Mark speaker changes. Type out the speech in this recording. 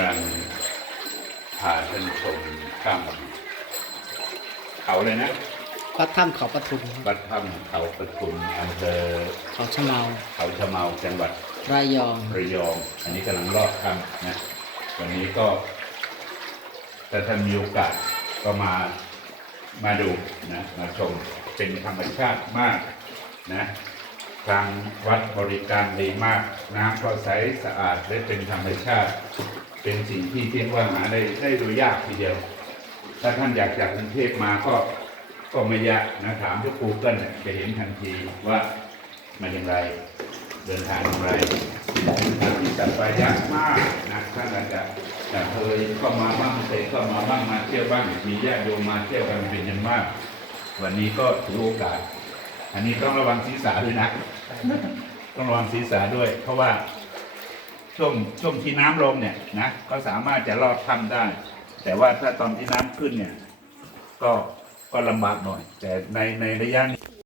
Speaker 1: กำลังพาท่านชมข้ามเขาเลยนะ
Speaker 2: วัดถ้ำเขาปทุม
Speaker 1: วัดถ้ำเขาปทุมอำเภอ
Speaker 2: เขาชะเมา
Speaker 1: เขาชะเมาจังหวัด
Speaker 2: ระยอง
Speaker 1: ระยอง อันนี้กำลังรอดถ้ำนะวันนี้ก็ถ้าท่านมีโอกาสก็มามาดูนะมาชมเป็นธรรมชาติมากนะ ทางวัดบริการดีมาก น้ำก็ใสสะอาดและเป็นธรรมชาติ เป็นสิ่งที่เพียงว่าหาได้ได้โดยยากทีเดียว ถ้าท่านอยากจากกรุงเทพมาก็ก็ไม่ยากนะถามทุกกูเกิลจะเห็นทันทีว่ามันอย่างไรเดินทางอย่างไรทางที่จัดไปยากมากนะท่านอาจจะจะเคยเข้ามาบ้างเคยเข้ามาบ้างมาเที่ยวบ้างมีญาติโยมมาเที่ยวกันเป็นอย่างมาก วันนี้ก็ถือโอกาส อันนี้ต้องระวังศีรษะด้วยนะ ต้องระวังศีรษะด้วย เพราะว่าช่วงช่วงที่น้ำลงเนี่ยนะก็สามารถจะลอดถ้ำได้ แต่ว่าถ้าตอนที่น้ำขึ้นเนี่ย ก็ก็ลำบากหน่อย แต่ในในระยะนี้